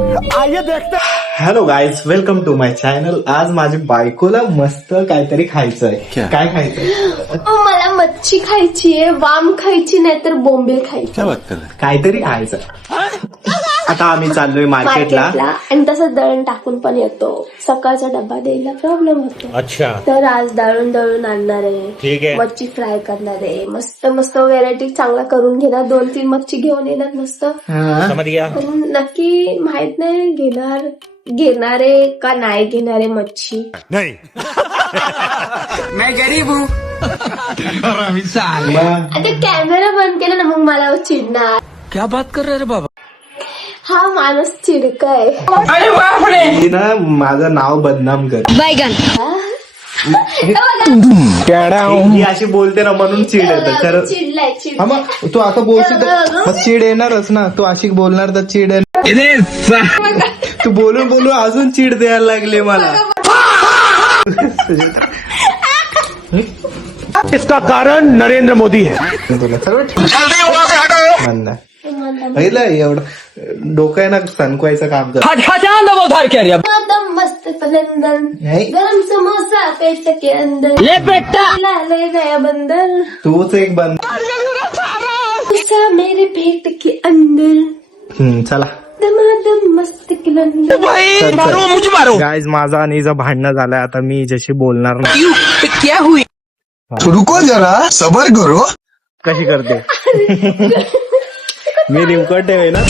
आइए देखते हैं। Hello guys, welcome to my channel. आज माझी बायकोला मस्त काहीतरी खायचंय. काय खायचंय? मला मच्छी खायची आहे, वाम खायची नाही तर बोंबील खायची. काहीतरी खायचं. आता आम्ही चाललोय मार्केटला आणि तसं दळण टाकून पण येतो. सकाळचा डब्बा द्यायला प्रॉब्लेम होतो. अच्छा, तर आज दळून आणणार आहे. ठीक आहे. मच्छी फ्राय करणार आहे. मस्त मस्त व्हेरायटी चांगला करून घेणार. 2-3 मच्छी घेऊन येणार मस्त. समझ गया. पण नक्की माहित नाही घेणारे का नाही घेणारे मच्छी. नहीं. आता कॅमेरा बंद केला ना मग मला चिडणार. क्या बात कर रहे रे बाबा. हा माणूस चिडकाय. ती ना माझं नाव बदनाम कर. ही अशी बोलते ना म्हणून चिड येतं खरं. चिडलाय हा मग तू आता बोलशील तर चिड येणारच ना. तू अशी बोलणार तर चिड येणार. तू बोलून बोलून अजून चिड द्यायला लागले मला. इसका कारण नरेंद्र मोदी है. तुला सगळं म्हणणार पहिलं एवढं डोकं आहे ना सणकवायचं काम कर. एकदम मस्त पलंदन नाही. गरम समोसा पेट के अंदर ले बेटा. ले गया बंदर तूच एक बंद. गुस्सा मेरे पेट के अंदर चला दमादम मस्त किलंदर. मारो मुझे मारो. गाईज माझा आणि हिचं भांडणं झालंय. आता मी हिच्याशी बोलणार नाही. क्या हुई. रुको जरा सबर करो. कशी करते मी रिमकट आहे ना.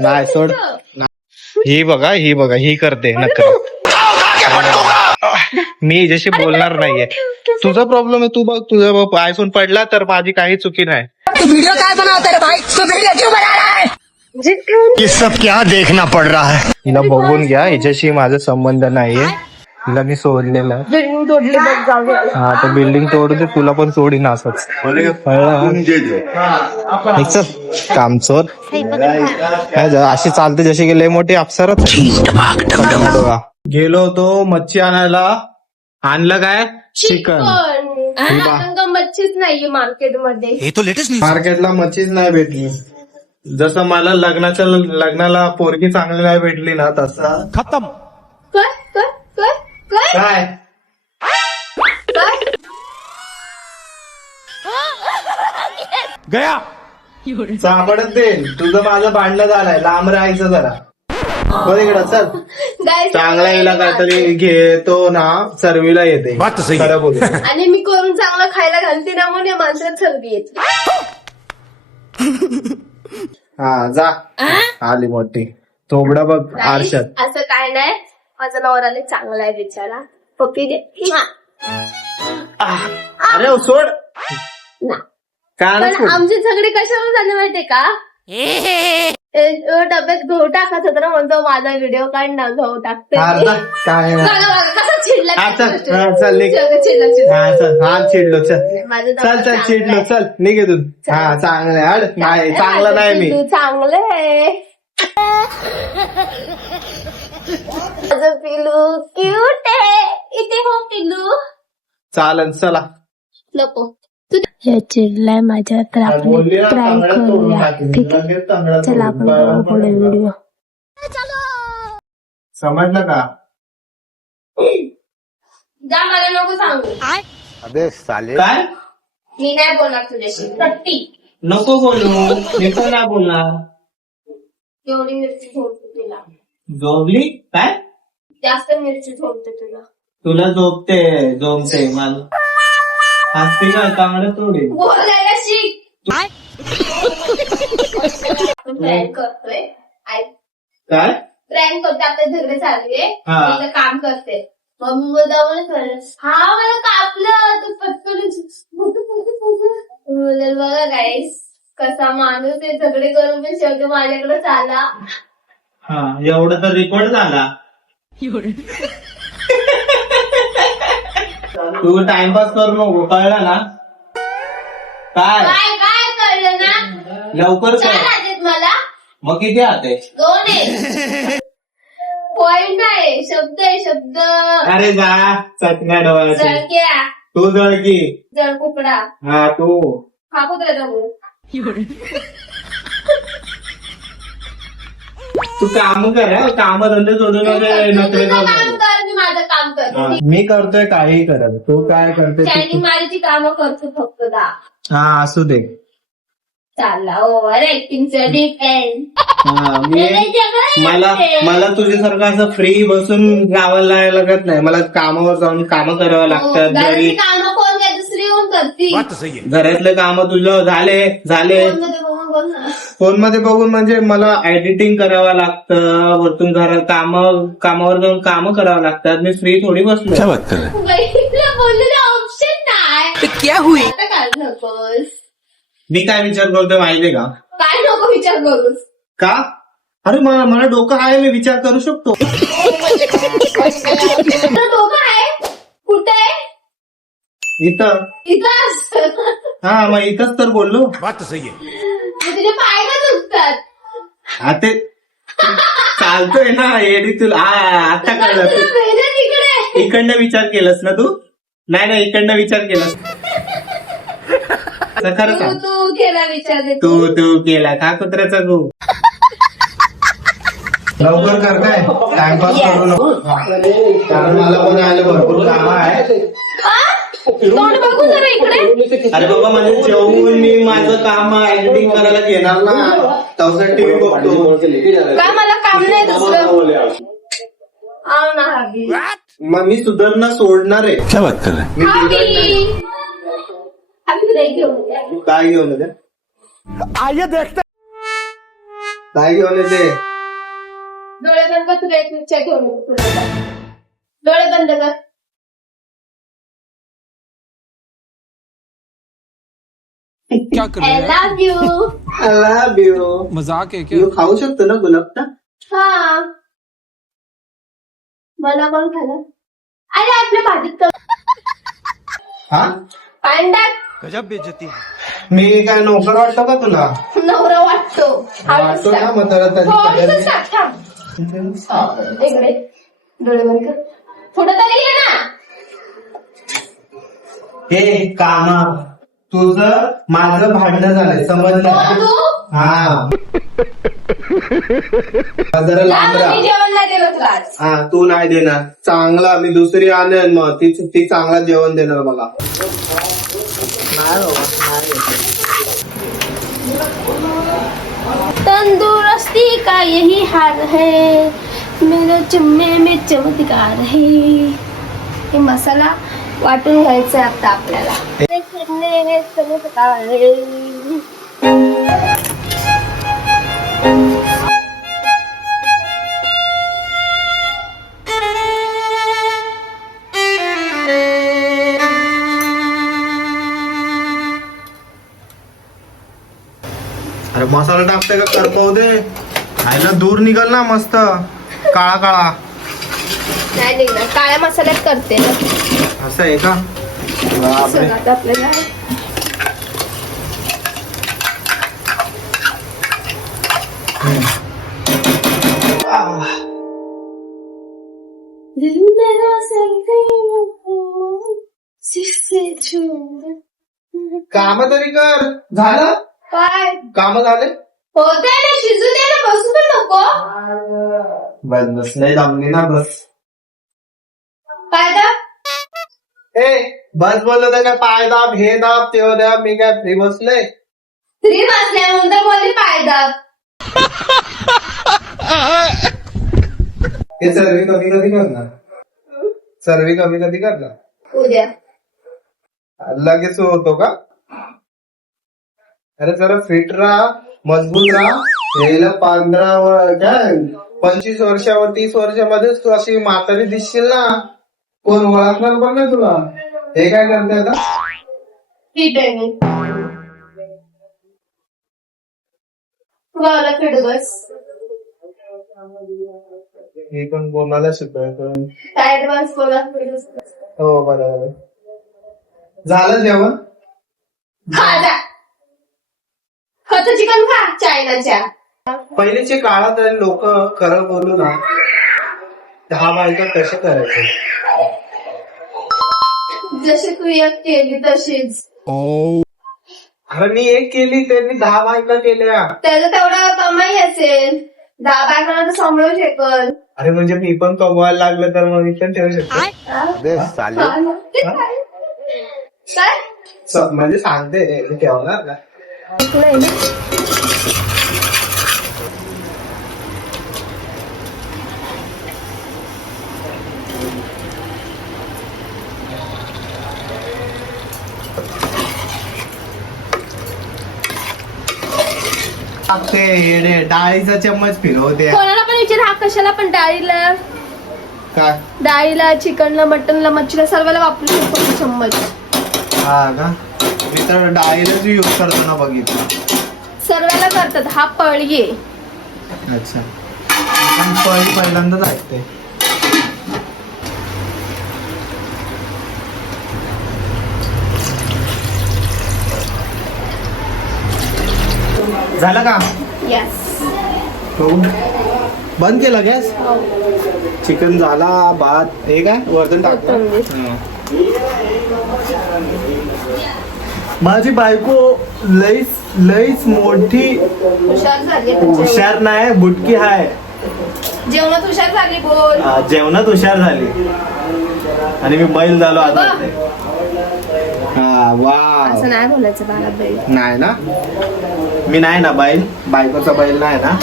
नाही सोड. ही बघा ही करते नक्की. मी हिच्याशी बोलणार नाहीये. तुझा प्रॉब्लेम आहे. तू बघ तुझा पायसून पडला तर माझी काही चुकी नाही. तू वीडियो काय बनवता रे भाई. तू वीडियो क्यों बना रहा है. ये सब क्या देखना पड़ रहा है. हिला बघून घ्या. हिच्याशी माझा संबंध नाहीये. हिला मी सोडलेलं. बिल्डिंग तोडली बघ जाऊ दे. हा तर बिल्डिंग तोडू दे. तुला पण सोडीन असंच. चल कामचोर. अशी चालते जशी गेले मोठी अप्सरच. गेलो होतो मच्छी आणायला. आणलं काय? चिकन. मच्छीच नाहीये मार्केटमध्ये. ये तो लेटेस्ट न्यूज. मार्केटला मच्छीच नाही भेटली. जसं मला लग्नाला पोरगी चांगली नाही भेटली ना तसं. खत्म. काय गया. सापडत दे. तुझं माझं भांडणं झालंय. लांब राहायचं जरा. बरं इकडं चल. चांगला हिला काहीतरी घेतो ना सर्वीला येते. बात तर सही आहे. खरं बोल. आणि मी करून चांगलं खायला घालते ना म्हणून या माणसाला चरबी येते. हा जा. आली मोठी तोबडा बघ आरशात. असं काय नाही. माझा नवराला चांगला आहे बिचारा. पप्पी दे. अरे सोड. ना. काय पण आमचे झगडे कशावर झाले माहितीये का. डब्यात गहू टाकत होता ना म्हणतो माझा व्हिडिओ काढ ना गहू टाकते. काय कसा चिडला. चल निघ. चिडला. हा चल. हा चिडलो चल. माझं चल चिडलो चल निघेतून. हा चांगलं आहे. अड नाही चांगलं नाही मी. तू चांगलं आहे. माझं पिलू क्यूट आहे. इथे हो पिलू. चालन चला. नको हे चिडलाय माझ्या तर आपण प्रँक करूया. ठीक आहे चला आपण करू पुढे व्हिडिओ. समजलं का. जा मला नको सांगू. अबे साले. काय मी नाही बोलणार तुझ्याशी. कट्टी नको बोलू. मी पण नाही बोलणार. एवढी मिरची झोपते तुला. झोपली काय. जास्त मिरची झोपते तुला. तुला झोपते मला हसते का चांगलं थोडी. बोलायला शिक. प्रँक करतोय. काय प्रँक करते. आपले झगडे चालले. हा. मी काम करते. मम्मी बोलता हा मला कापलं तू पटकन बघा गाईस कसा माणूस आहे. झगडे करून पण शेवटी माझ्याकडे आला. हा एवढं तर रेकॉर्ड झाला. तू टाइमपास करू नको कळला ना. काय काय काय कळलं ना. लवकर 4 कर. आहेत मला. मग किती हाते. 2 आहे. पॉइंट आहे. शब्द आहे शब्द. अरे जा चटण्या डोळ्याची. जळक्या. तू जळकी. जळ कुकडा. हा तू हा कुत्र्याचा भाऊ. तू काम कर, काम धंदे सोडून नोकरी तुझं काम कर, मी माझं काम करते. मी करतोय काही करत, तू काय करते शायनिंग माझी कामं करतो फक्त दा. हा असू दे. चालला ओव्हर ऍक्टिंगचं डिपेंड. हा, मला तुझ्यासारखं असं फ्री बसून राहायला लागत नाही. मला कामावर जाऊन काम करावं लागतात. घरी कामं कोण काय दुसरी येऊन करती. घरातले काम तुझं झाले फोन मध्ये बघून म्हणजे मला एडिटिंग करावं लागतं. वरतून घरात कामावर जाऊन काम करावं लागतात. मी फ्री थोडी बसलो. बोललेलं ऑप्शन नाही. तो क्या हुई? आता काढ नकोस. मी काय विचार करतोय माहितीये का? काय नको विचार करूस. का? अरे मला डोकं आहे, मी विचार करू शकतो. तुला डोकं आहे? कुठे आहे? इथं. इथं. हा मग इथंच तर बोललो. तुझे पाय का दुखतात? हा ते चालतोय ना एडी तुला. आता कळलं. तिकडे इकडनं विचार केलास ना तू? नाही इकडनं विचार केलास. खरं सांग. तू केला विचार. तू केला का कुत्र्याचा गो? लवकर कर काय, टाइमपास करू नको. कारण मला पण आलं भरपूर काम आहे. तोंड बघू जरा इकडे. अरे बाबा म्हणजे जेवून मी माझं काम एडिटिंग करायला घेणार ना, त्यासाठी टीव्ही बघतो. काय मला काम नाही दुसरं. आव ना हवी. मग मी सुधारणा सोडणार आहे. मी बिघडणार. हवी तुला घेऊन द्या. काय घेऊन येते? आइए देखते काय घेऊन येते? डोळे बंद कर. तुला एक पिक्चर घेऊन येते. डोळे बंद कर. क्या कर I love you. I love you. मजाक है क्या? तू खाऊ शकतो ना गुलाबटा? हा मला कोण खालं? अरे आपल्या भाजीत हा पांडा मी काय नोकर वाटतो का तुला? नवरा वाटतो. वाटतो ना मग तर इकडे डोळे बंद कर. थोडं तरी ये ना. हे कामा तुझं माझं भांडणं झालंय, समजलं? हो तू. हा जरा लांब राहा. मी जेवण नाही दिलं तुला आज. हा तू नाही देणार. चांगला मी दुसरी आणेन, मग ती चांगला जेवण देणार मला. तंदुरुस्ती का यही हाल है, मेरे चुम्मे में चमत्कार है. हे मसाला वाटून घ्यायचा आता आपल्याला. चमत्कार है. अरे मसाला टाकते का करपवू दे. खायला दूर निघाल ना मस्त काळा काळा. नाही निघणार. काळ्या मसाल्यात करते ना. असं आहे का? बापरे. आता आपल्याला काम तरी कर. झालं काय काम झाले? होते ना. शिजू दे ना. बसू पण नको. बस नाही जमली ना बस. काय तर ए बस बोललो तर काय पाय दाब हे दाब ते दाब. मी काय फ्री बसलोय? स्त्री वाचल्यानंतर बोलली पायदाब. हे सर्वे कधी करणार? सर्वे कधी करणार? उद्या लगेच होतो का? अरे जरा फिट राहा, मजबूत राहा. यायला 25 वर्षावर 30 वर्षामध्येच तू अशी म्हातारी दिसशील ना, कोण ओळखणार पण नाही तुला. हे काय करते आता? ठीक आहे मी तुला फिट बस. हे पण कोणाला शिकवायचं? काय ऍडव्हान्स बोला. हो बरोबर. झालं जेवण? खा जा. खत चिकन खा चायनाच्या. पहिलेच्या काळात लोक खरं बोलू ना 10 बायका कसे करायचे? जशी तू एक केली तशीच. अरे मी एक केली त्यांनी 10 बायका केल्या. त्याचं तेवढा कमाई असेल. बाय मला तर सांभाळू शकल. अरे म्हणजे मी पण कमवायला लागलं तर मग मी पण ठेवू शकतो. अबे साले काय म्हणजे सांगते मी ठेवणार का. नाही ना. ते डाळीचा चम्मच फिरवते. कोणाला पण विचार हा कशाला पण डाळीला चिकनला मटनला मच्छीला सर्वाला वापरू शकतो चम्मच. हा का मी तर डाळीलाच यूज करताना बघितलं. सर्वाला करतात हा पळये. अच्छा पण पहिल्यांदाच ऐकते. झालं का यस. बंद केला गॅस. चिकन झाला भात हे काय वरतून टाकलं. माझी बायको लईच मोठी हुशार झाली. हुशार नाही बुटकी हाय. जेवणात हुशार झाली बोल. जेवणात हुशार झाली आणि मी बैल झालो आता. हा वा असं नाही बोलायचं बाळा बैल. नाही ना मी नाही ना बैल. बायकोचा बैल नाही ना.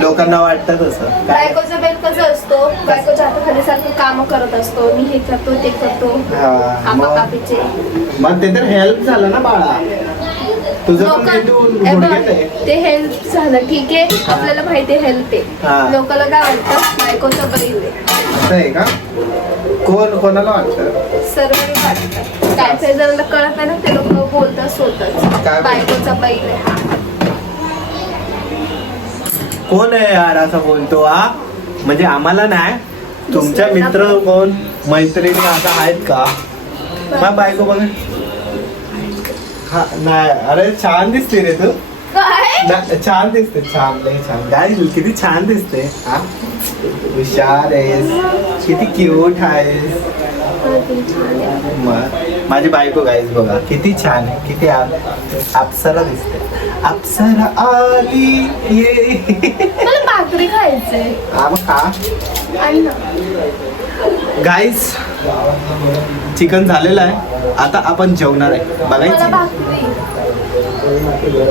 लोकांना वाटतं तसं. बायकोचा बैल कसं असतो बायकोच्या हाताखाली सारखं काम करत असतो. मी हे करतो ते करतो आपा कापीचे. मग ते तर हेल्प झालं ना बाळा. तुझं पण गुडघ्यात आहे. ते हेल्प झालं ठीक आहे आपल्याला माहिती आहे हेल्प हा. आहे. लोकांना काय वाटतं बायकोचा बैल आहे. असं आहे का. कोणाला वाटतं. सर्व वाटतं काय काही जणांना कळत नाही ना ते लोक बोलतात स्वतःच काय? बायकोचा बैल आहे हा. कोण आहे यार असं बोलतो हा. म्हणजे आम्हाला नाही तुमच्या मित्र कोण मैत्रिणी असं आहेत का. हा बायको बघ. हा नाही अरे छान दिसते रे तू. काय छान दिसते. छान लय छान. काय किती छान दिसते. हा हुशार आहेस किती क्यूट आहेस. माझी बायको गाईस बघा किती छान आहे. किती अप्सरा दिसते. अप्सरा आली ये. मला भाकरी खायचंय. हा मग का आणि ना गाईस चिकन झालेलं आहे. आता आपण जेवणार आहे मला बघायचं. भाकरी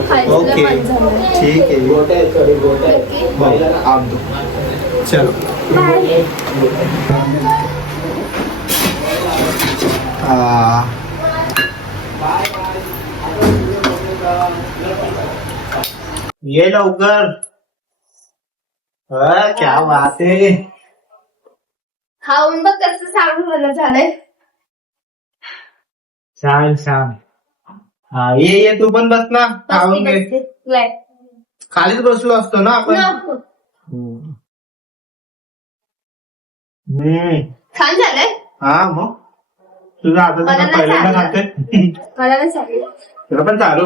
खायचं ओके मन झालं. ठीक आहे. नक्की? हो आवडतो. चलो बाय. ये लवकर. क्या बात आहे. खाऊन बघ कसं सांगून मला झालंय. छान छान. हा ये तू पण बस ना. खाऊन घे. बसते. खालीच बसलो असतो ना आपण. नको. हम्म छान झालंय. हा मग तुझा आता मला नाही पहिल्यांदा चाललं. खाते. मला नाही सांगितलं. तुला पण चालू.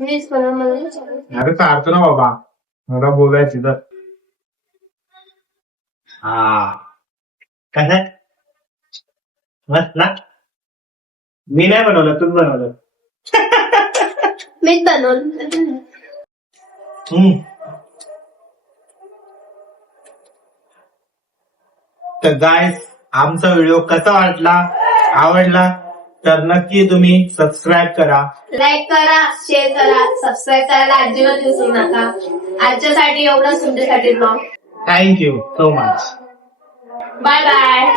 मीच मला नाही सांगितलं. अरे चालतो ना बाबा. मला बोलायची तर. हा कसं मस्त ना. मी नाही बनवलं तूच बनवलं. मीच बनवलं. तर गाईस आमचा व्हिडिओ कसा वाटला आवडला तर नक्की तुम्ही सबस्क्राईब करा. लाईक करा शेअर करा सबस्क्राईब करायला अजिबात विसरू नका. आजच्यासाठी एवढंच तुमच्यासाठी मग thank you so much. Bye bye.